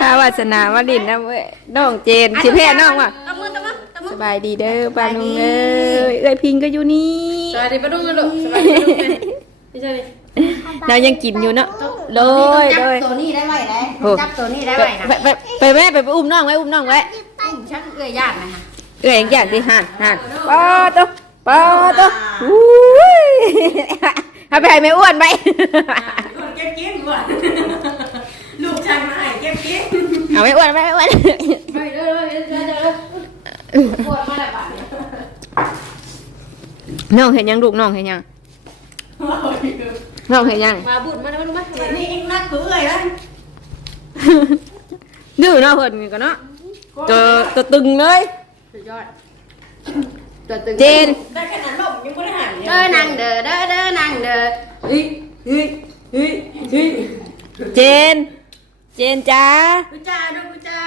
ถ้าวาสนาว่าดินนะเว้ยน้องเจนสิแพ้น้องว่ะตบมือตบมือตบมืสอบายดีเด้อปานุงเอ้ยเอ้ยพิงก็อยู่นี่สวัสดีป้าดุ้งนะลูกสวัสดีลูกนะไม่ใช่ดิเรายังกินอยู่เนาะเลยจัเลบยตัวนี้ได้ไหมได้โอ้จับตัวนี้ได้ไปไหมนะไปไปไปแม่ไปไปอุ้มน้องไว้อุ้มน้องไว้อุ้มชักเอื้อยญาตินะคะเอ้ยอย่างที่ห่านห่านป้าตัวป้าตัวอุ้ย เอาไปให้แม่อ้วนไปเก็บกินก่อนลูกฉันมาให้เก็บกินเอาแม่อ้วนไปแม่อ้วนไปเด้อเด้อเด้อเด้อปวดมาแล้วบาดเนี่ยน้องเห็นยังลูกน้องเห็นยังน้องเห็นยังมาบุญมาแล้วมาดูมานี่เองนักคือเอื้อยเลยดื้อเนาะเพิ่นนี่ก็เนาะตัวตัวตึงเลยสุดยอด ตัวตึงเจนได้ขนาดลมยังไม่ได้หันเด้อนางเด้อเด้อเด้อนางเด้อเฮ้ยเฮ้ยเฮ้ยเฮ้ยเจน เจนจ้ากูจ้าดูกูจ้า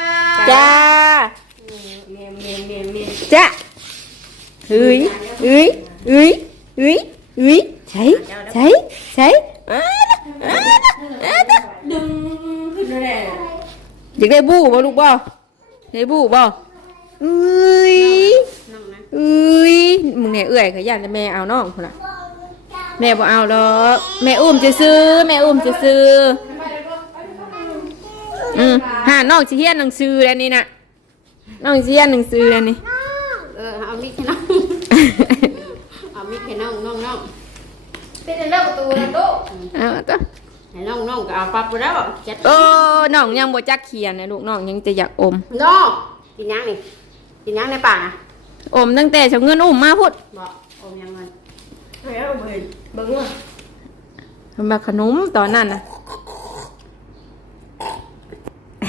จ้าเมียเมียเมียเมียจ้าเฮ้ยเฮ้ยเฮ้ยเฮ้ยเฮ้ยใช่ใช่ใช่อ้าอ้าอ้าดึงขึ้นแล้วแหละอยากได้บู้บ่ลูกบ่ได้บู้บ่เอ้ยน้ องนะเอ้ยมึงเนี่ยเอื้อยขยันแต่แม่เอาน้องพุ่นน่ะแม่บ่เอาดอกแม่อุ้มจะซื้อ แม่อุ้มจะซื้อ อืมหาน้องสิเฮียนหนังสือแล้วนี่น่ะน้องสิเฮียนหนังสือแล้วนี่เออเอามิกให้น้องเอามิกให้น้องน้องน้องเป็นเรื่องประตูนะลูกเอาต่อให้น้องน้องก็เอาปั๊บไปแล้วเจ็ดโอ้น้องยังบ่จักเขียนนะลูกน้องยังจะอยากอมน้องกินยังนี่กินยังในปากอะ อมตั้งแต่เช้าเงินอุ้มมาพุดบอกอมยังไงเฮ้ยเอาเบิ่งเบิ่งว่าทำแบบขนมตอนนั้นน่ะ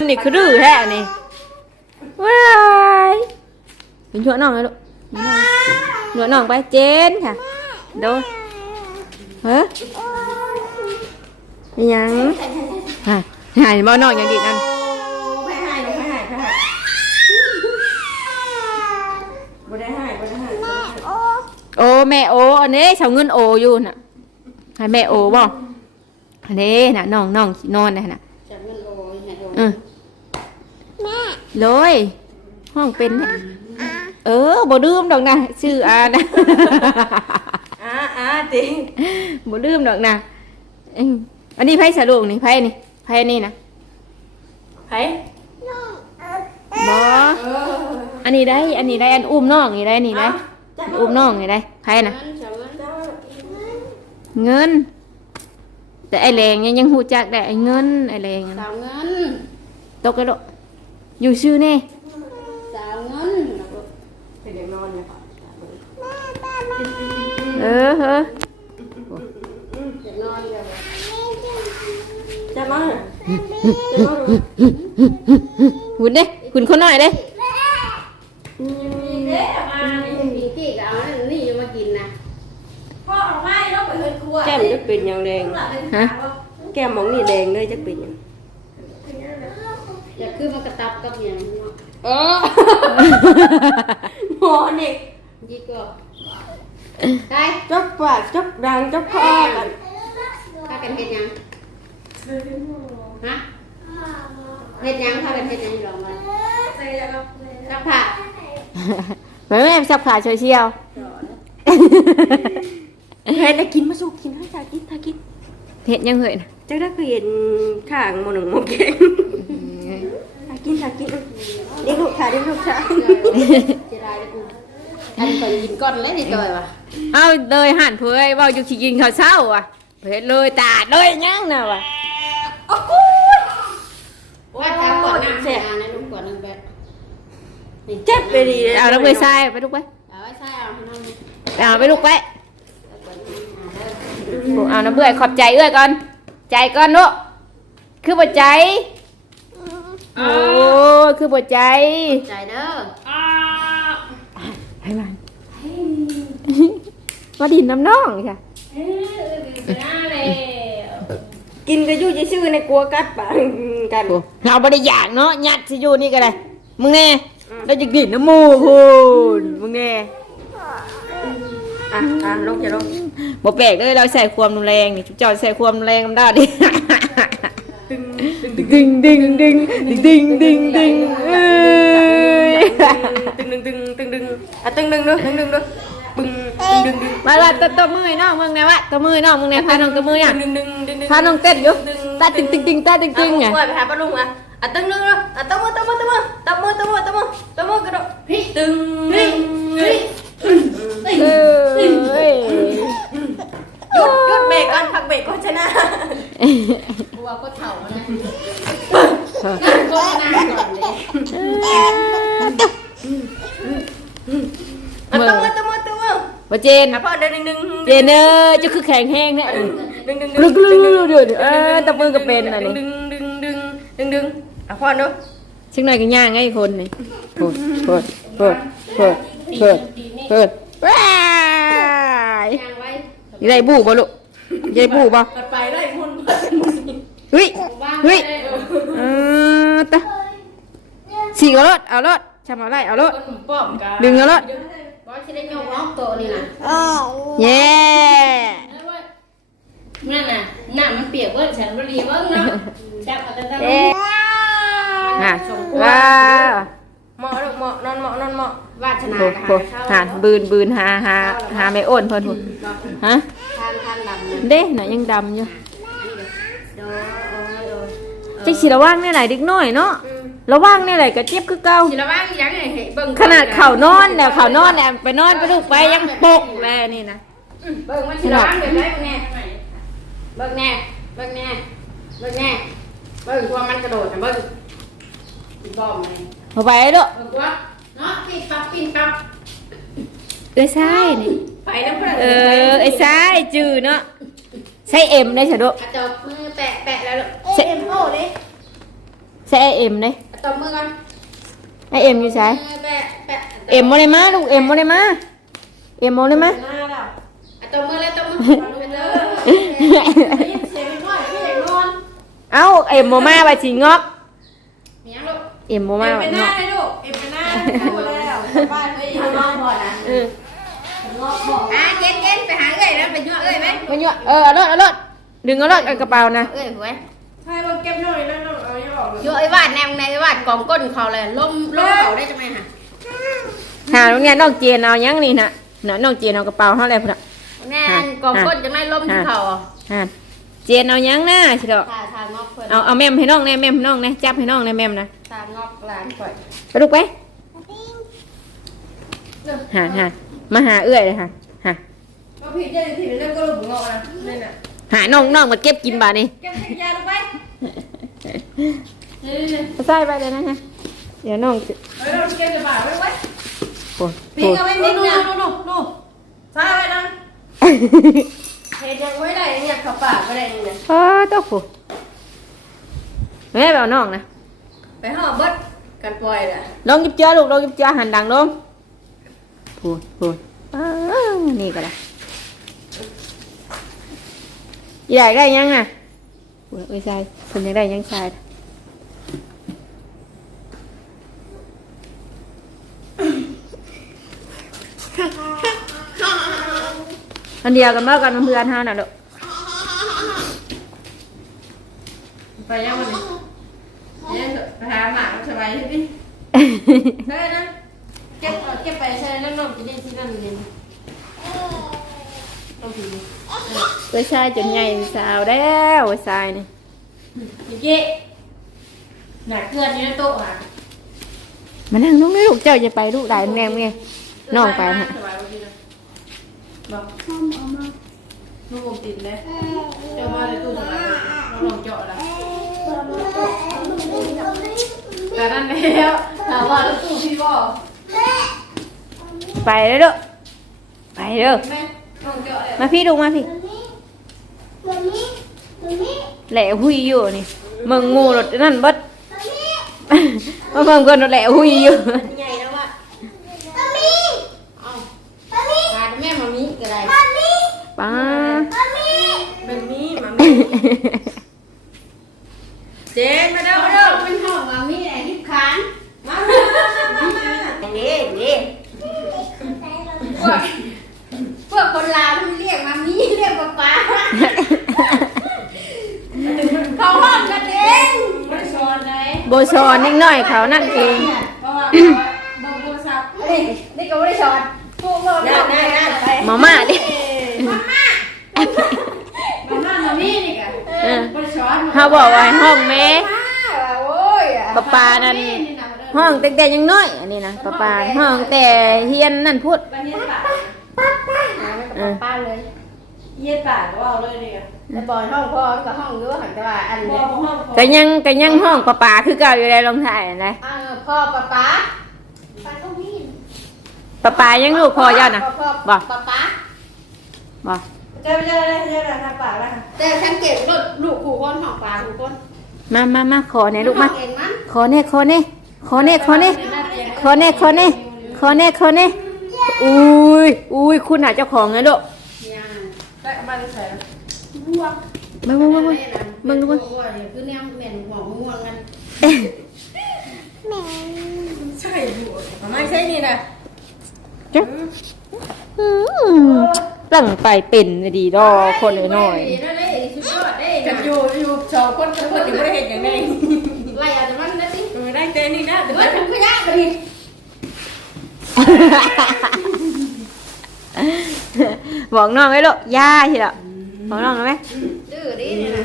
นี่คือดื้อแท้นี่ว้ายเป็นชั่วน้องเลยลูกหนวดน้องไปเจนค่ะโดนเฮ้ยมีหยังฮะหายบ่น้องอย่างดีนั่น ไม่ให้หนูไม่ให้ไม่ให้บ่ได้ให้บ่ได้ให้ โอ้แม่โออันนี้เช้าเงินโออยู่น่ะให้แม่โอบ่อันนี้น่ะน้องน้องสินอนน่ะน่ะจับเงินโอ้ยให้โดนอืมเลยห้องเป็นเนี่ยเออบ่ดื่มดอกนะชื่ออานะอ่าอ่าจริงบ่ดื่มดอกนะอืมอันนี้ไพ่สลูกนี่ไพ่นี่ไพ่นี่นะไผบ่อันนี้ได้ อันนี้ได้ อันอุ้มน้องนี่ได้นี่ได้ อุ้มน้องนี่ได้ไพ่นะเงินจับเงินเงิน แต่ไอแรงยังยังหูจักได้ไอเงินไอแรงสาวเงินตกกระโดดอยู่ชื่อแน่สาวเงินเป็นอย่างนอนเนี่ยเออเฮ้อเด็กนอนเดียวจะมาหุ่นเด้หุ่นคนหน่อยเด้เด้มา พี่กี้ก็เอาอันนี่มากินนะ พ่อเอาไม้แล้วไปเฮ็ดครัว แก้มจะเป็นอย่างแดงฮะ แก้มมองนี่แดงเลยจะเป็นอย่างอย่าคือมันกระตับกับอย่างเออหมอนี่ยี่ก็ได้จกปากจกดังจกคอกันถ้ากันเฮ็ดยังฮะเฮ็ดยังถ้ากันเฮ็ดยังลองมาสักผ้าแม่แม่สับขาเชียว เชียวเฮ้ยได้กินมาสู้กินให้ตากินตากินเห็ดยังเหยนะจักได้เคยเห็นข้างหมอหนึ่งหมอเก่งตากินตากินเด็กลูกชายเด็กลูกชายจะได้กูอันก่อนกินก้อนเลยนี่จอยว่ะเอาเลยหันเพื่อว่าอยู่ขี้กินข้าวเช้าอะเผ็ดเลยตาเลยยังน่ะว่ะว่าตาก่อนน้ำเสียนะลูกก่อนนึงแบบนี่เจ็บไปดีเลยเอาน้ำไปใส่ไปลูกไปเอาไว้ใส่เอาให้น้องเอาไปลูกไป เอาน้ำเบื่อขอบใจเอื้อยก่อน ใจก่อนเนาะคือบ่ใจ โอ้คือบ่ใจใจเด้อให้มันมาดินน้ำน้องค่ะ กินก็อยู่จะชื่อในกลัวกัดปากกันโอ้เราไม่ได้อยากเนาะยัดสิอยู่นี่ก็ได้มึงแน่เราจะกินน้ำมูกคุณมึงแน่อะอะลงจะลง บ่แปลกเลยเราใส่ความรุนแรงนี่จุ๊บจ้าใส่ความรุนแรงกันได้ดิ ดึงดึงดึงดึงดึงดึงเอ้ยตึงดึงดึงตึงดึงอะตึงดึงด้วยตึงดึงด้วยบึงดึงดึงดึงมาว่าตัวตัวมือน้องมึงไงวะตัวมือน้องมึงไงพาน้องตัวมือเนี่ยดึงดึงดึงดึงพาน้องเต้นอยู่ตาติงติงติงตาติงติงไงอะไปหาป้าลุงอะอะตึงดึงด้วยอะตบมือตบมือตบมือตบมือตบมือตบมือตบมือกระโดดพี่ตึงดึงดึง เอ้ย หยุดหยุดเบรกก่อนพักเบรกก่อนชนะ กูว่าก็เถ่าแล้วนะโฆษณาก่อนเลย อะตบมือตบมือตบมือ บ่เจน อะพ่อเดินดึงดึงเจนเอ้ยจะคือแข็งแห้งเนี่ยดึงดึงกรึกกรึกกรึกเดือดเออตบมือก็เป็นอันนี้ดึงดึงดึงดึงดึงอะพ่อเนาะชิงหน่อยก็ย่างไงคนนี่เปิดเปิดเปิดเปิดเปิดเปิดว้ายยางไว้อยังได้บูบ่ลูกอยังได้บูบ่กัดไปได้มุนเฮ้ยว่างเฮ้ยไว้เลยเออตะสีเอารถเอารถชำเอาไรเอารถคนป้อมกันดึงเอารถ บอสจะได้ยกน้องโตนี่นะเย้นั่นน่ะน้ำมันเปียกเว้ยฉันบรีเว้งเนาะจับเอาแต่เย้อะสมควรว้าวเหมาะลูกเหมาะนอนเหมาะนอนเหมาะวาสนาโอ้กับโหหาหาเข้าบืนบืนหาหาหาไม่โอนเพิ่นพุ่นฮะทางทางดำเลยเด้น่ะยังดำอยู่โดยโดยจักสิระว่างเนี่ยไหลเด็กน้อยเนาะ ระว่างเนี่ยไหลก็เจ็บคือเก่าสิละว่างยังไงเบิ่งขนาดเข่านอนเนี่ยเข่านอนเนี่ยไปนอนไปลูกไปยังปกแล้วนี่นะเบิ่งมันสิละว่างแบบไหนเบิ่งแน่เบิ่งแน่เบิ่งแน่เบิ่งแน่เบิ่งตัวมันกระโดดนะเบิ่งอีบอมเลยเอาไปลูกเบิ่งตัวเนาะปีนปับปีนปับเอ้ยซ้ายนี่ไปน้ำเพื่อนเออไอ้ซ้ายจืดเนาะใช้เอ็มได้ฉะดุอะตบมือแปะแปะแล้วลูกเอ็มโอ้เลยใช้ไอเอ็มได้อะ ตบมือกันไอเอ็มอยู่ใช้มือแปะแปะเอ็มโมเลยมาลูกเอ็มโมเลยมาเอ็มโมเลยมาหน้าแล้วอะตบมือแล้วตบมือไปเลยเสียงน้อยพี่อยากนอนเอ้าเอ็มโมมาไปสิงอกมียังลูกเอ็มโมมาเอ็มไปเป็นหงน้าอกเลยลูกเอ็มเป็นหน้าดูแล้วบ้านเฮ้ยเอาน้องก่อนนะเอออะเย็นเย็นไปหาเอ้ยแล้วไปยั่วเอ้ยไหมมันเยอะเออเอารถเอารถดึงเอารถเอากระเป๋านะเอ้ยหวย ให้เราเก็บหน่อยแล้วเราเอายังออกเลยยั่วไอ้วาดแนมในไอ้วาดกองก้นเขาเลยล้มล้มเขาได้จังไงฮะหาโรงเรียนน้องเจนเอายังนี่นะน่ะน้องเจนเอากระเป๋าเท่าไหร่พุ่นอะแน่กองก้นจังไงล้มที่เขาอะฮะเจนเอายังนะสิดอกทาทางอกเพิ่นเอาเอาแม่มให้น้องแน่แม่มให้น้องแน่จับให้น้องแน่แม่มนะทางอกหลานก่อนไปลูกไปหาหามาหาเอื้อยเลยค่ะหา ก็ผิดใจผิดแล้วก็ลูกงอกนะนี่น่ะ หาน้องน้องมาเก็บกินบานี่เก็บขยะลงไปเอาใส่ไปเลยนะฮะเดี๋ยวน้องจะเฮ้ยเราเก็บจะบ่าวไว้ไว้โอ้ปีโหกเอาไว้นิดนึงนู่นนู่นนู่นใช่ไว้นั่นเฮ็ดยังไว้ได้เนี่ยขับปากไว้ได้นี่นะโอ้ตัวโหแม่แบบน้องนะไปห่อเบิดกันปล่อยแหละลองยิบเจ้าลูกลองยิบเจ้าหันดังลงพูดพูดอ้าวนี่ก็ได้ อยากได้ยังอะโอ้ยใช่คนอยากได้ยังชายอันเดียวกันมากกันเพื่อนห้าน่ะลูกไปยังวันนี้เนี่ยไปหาหมาสบายที่นี่เฮ้ยนะเก็บเก็บไปใช่แล้วน้องจะได้ที่นั่นเลยต้องผีเอ้ยชายจนใหญ่เป็นสาวแล้วเอ้ยชายนี่เมื่อกี้หนักเพื่อนอยู่ในโต๊ะอะมานั่งลูกนี่ลูกเจ้าจะไปลูกได้แม่แม่น้องไปฮะสบายวันนี้นะบอกลูกอมติดเลยเจ้ามาในตู้สบายน้องลองเจาะแล้วแต่นั่นแล้วถามว่าตู้พี่บ่ไปเลยลูกไปเด้อแม่น้องเจาะเลย มาพี่ดูมาพี่แหละหุยอยู่นี่มึงงูรถนั่นเบัดมาเพิ่มกันรถแหละหุยอยู่ใหญ่แล้วอะเอามาแม่มามีก็ได้ป้ามันมีมันมีเจ๊มาเด้อเอามาเด้เด้ออมันห้องมามีไอ้ทิพคานมานี่นี่พวกพวกคนลาวที่เรียกมา มีเรียกป้าป้าเขาห้องกันเองโบซอนนิดหน่อยเขานั่นเอง เพราะว่าเบิ่งโทรศัพท์นี่นี่ก็ไม่ได้สอนพูดว่านั่นนั่นนั่นไปหมาม่าดิมาม่ามามี่นี่กะเออบ่ได้ช้อนเขาบอกว่าห้องแม่โอ้ยปะปานั่นห้องแต่แต่ยังน้อย อันนี้นะปะปาห้องแต่เฮียนนั่นพูดไปเฮ็ดปากเออป้าเลย เฮ็ดปากก็เอาเลยนี่กะแต่บอยห้องพ่อกับห้องรู้หันแต่ว่าอันบ่เนี้ยบ่ห้องพอก็ยังก็ยังห้องปะปาคือเก่าอยู่ในรองถ่ายนะอ่าพ่อป๊าป๊าป้าต้องมีปะปายังลูกพอเจ้านะ พ่อบ่ป๊าป๊าบ่เจ้าเจ้าได้เจ้าได้ทำปากแล้วค่ะแต่สังเกตรถลูกขู่คนห้องปลาขู่คนมามามาขอเนี่ยลูกมาเองมั้งขอเนี่ยขอเนี่ยขอเนี่ยขอเนี่ยขอเนี่ยขอเนี่ยขอเนี่ยขอเนี่ยอุ้ยอุ้ยคุณหาเจ้าของไงลูกเนี่ย ได้เอามาใส่แล้วบวกมามามามามึงดูมึงคือแนวเหม็นหัวม่วงกันใช่อยู่ไม่ใช่นี่นะจ้ะอืมตั้งไปเป็นดีดอคนน้อยนั่นเลยสุดยอดเด้กันอยู่อยู่สองคนกับคนยังไม่ได้เห็นอย่างนี้ไล่เอาแต่มันนะสิเออได้เต้นี่นะเดี๋เดี๋ยยววถุงขยะไปดิๆ บอกน้องไว้ลูกย่าทีละบอกน้องไหมดื้อดิเนี่ยนะ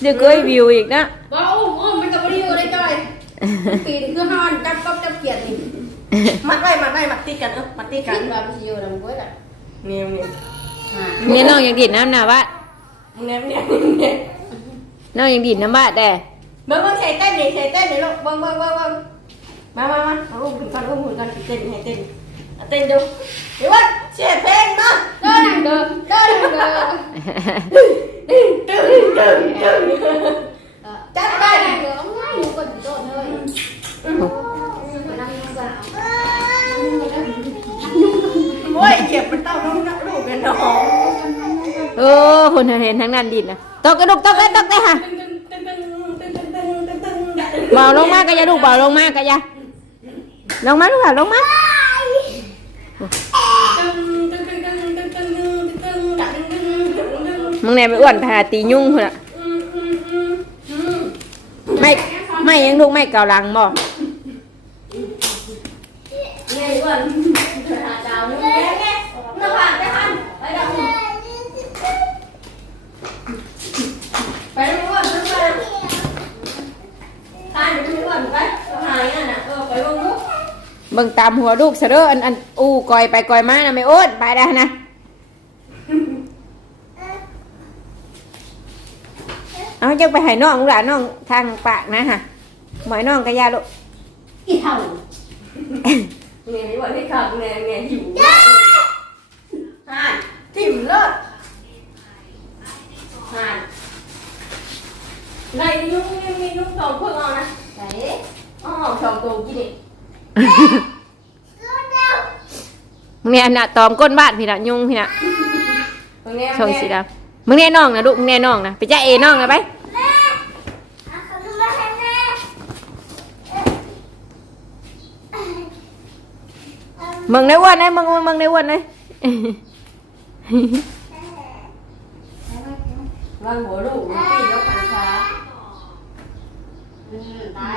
เดี๋ยวก็ให้วิวอีกนะบ่อุ้มอุ้มมันกับบริวได้จ้อยปีนคือฮอนจับก๊อบจับเกียดนี่มัดไว้มัดไว้มัดติดกันเออมัดติดกักันนแบบสิอยู่นำก้อยล่ะเนี่ยเนี่ยเนี่ยน้องยังดิดน้ำหนาบ้านเนี่ยเนี่ยเนี่ยน้องยังดิดน้ำบ้านแต่เบิ่งเบิ่งใส่เต้นนี่ใส่เต้นนี่ลูกเบิ่งเบิ่งเบิ่งเบิ่งมามามาเอาอุ้มถึงกันอุ้มถึงกันเต้นให้เต้น เต้นดูเดี๋วว่เชียเพลงมาเดินเดินเดินเดินดึงดึงดึงดึงจัดินเดี๋ยวเอาง่ายอยู่ก่อนโดดเลยโอ้ยเจ็บเป็นเต้าลูกลูกกันหนอเออคนเห็นทั้งนั้นดินนะตกกระดูกตกกระตกได้ค่ะเบาลงมากกะยาดูกเบาลงมากกะยาลงมาลูกค่ะลงมา มึงเนี่ยไปอ้วนพาตียุ่งคนละไม่ไม่ยังลูกไม่เกาหลังบ่ เนี่ยก่อนหาดาวนี่แม่แม่น้ำผ่านไปทันไปดาวไปดูก่อนไปดูก่อนทานดูก่อนไปหายอะนะเออไปวงลูก เบิ่งตามหัวลูกซะเด้ออันอันอู้กอยไปกอยมานะไม่อ้วนไปได้นะเอาจังไปให้น้องลูกหลานน้องทางปากนะฮะหมอยน้องกะยาลูกอีเท่าเนี่ยนี่วันที่ขับเนี่ยเนี่ยหิวห่านถิ่มเลิศห่านในนุ่งยังมีนุ่งสองเพิ่งเอานะไหนอ๋อสองตัวกินนี่ มึงเนี่ยน่ะตอมก้นบ้านพี่น่ะยุงพี่น่ะตรงนี้ช่องสีดำมึงแน่น้องนะลูกมึงแน่น้องนะไปจ้าเอน้องนะไปมึงได้อ้วนเลยมึงมึงมึงได้อ้วนเลยวางหัวลูกตียกขาช้าอืมตาย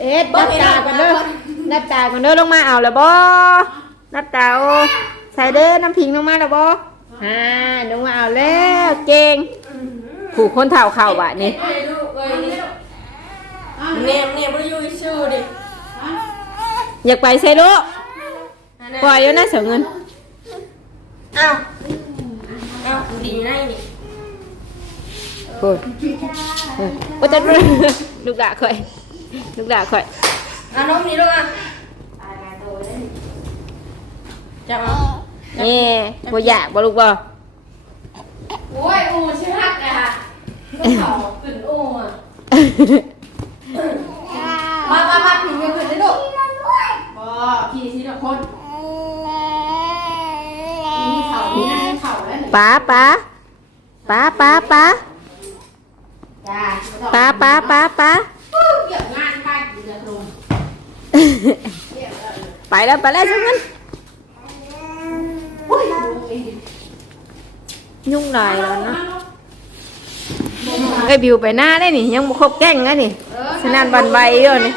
เอ็ดนับตากันเด้อนับตากันเด้อลงมาเอาแล้วบ่นับตาโอใส่เด้อน้ำพิงลงมาแล้วบ่อ่าลงมาเอาแล้วเก่งผูกคนเท่าเข่าบะนี่เนี่ยเนี่ยบ่อยู่ชื่อดิอยากไปใส่ลูกปล่อยอยู่นะเสียเงินเอาเอาดีไรนี่โอ้ยโอ้ยจะลูกอะเคย ลูกด่าข่อยเอาน้องนี่ลูกอะจับเอานี่บ่อยากบ่ลูกบ่โอ้ยอูชื่อฮักอะค่ะเขาขึ้นโอ้อะมามามาผีเงินขึ้นได้ลูกบ่พี่สิละคนมีเข่ามีเข่าแล้วนี่ป้าป้าป้าป้าป้าจ้าป้าป้าป้าป้า เกี่ยวงานบ้านอยู่ในโรง ไปแล้วไปแล้วช่างมันยุ่งหน่อยแล้วเนาะไอ้ยบิวไปหน้าได้นี่ ยังบ่ครบแก้งนะนี่สนานบันใบอยู่นี่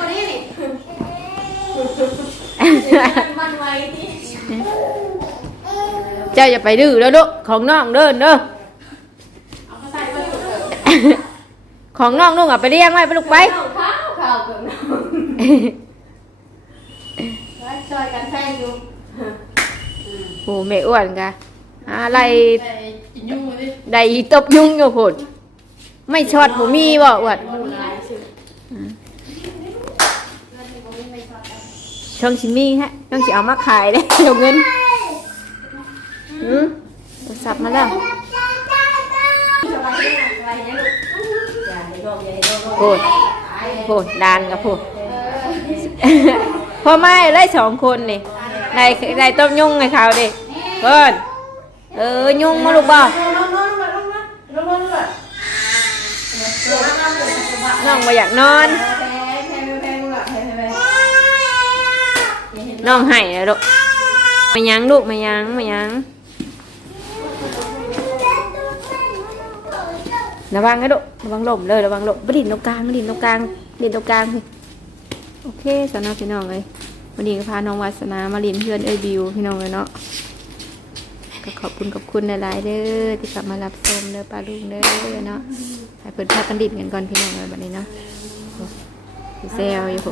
มันไว้ที่เจ้าอย่าไปดื้อแล้วลูกของน้องเดินเด้อเอามาใส่ไว้ก่อนของน้องนุ่งอะไปเลี้ยงไว้ไปลูกไปข้าวข้าวข้าวเกิน ช่วยกันแฟนอยู่โอ้แม่อ้วนกะอะไรใส่กินยุ่งดิใดตบยุ่งอยู่พุ่นไม่ช็อตผมมีบ่อ้วนหมูลายสิช่องชิมีฮะช่องสิเอามาขายได้เดี๋ยวเงินหืมโทรศัพท์มาแล้วสบายดีนะสบายดีนะลูกอย่าให้โดนอย่าให้โดนโพดโพดดานกับโพด พ่อไม้เลยสองคนนี่ในในต้มยุ่งในเขาดิเพิ่นเออยุ่งมาลูกบ่น้องมาอยากนอน น้องให้นะลูกมายังลูกมายังมายังระวังนะลูกระวังหล่มเลยระวังหล่มบดินตรงกลางบดินตรงกลางดินตรงกลางเลย โอเคสำหรับพี่น้องเลยวันนี้ก็พาน้องวาสนามาเรียนเพื่อนเอ้ยบิวพี่น้องเลยเนาะก็ขอบคุณขอบคุณหลายๆเด้อที่กลับมารับชมเด้อป้าลุงเด้อเนาะให้เปิดพากันดิบกันก่อนพี่น้องเลยวันนี้เนาะพี่แซวอยู่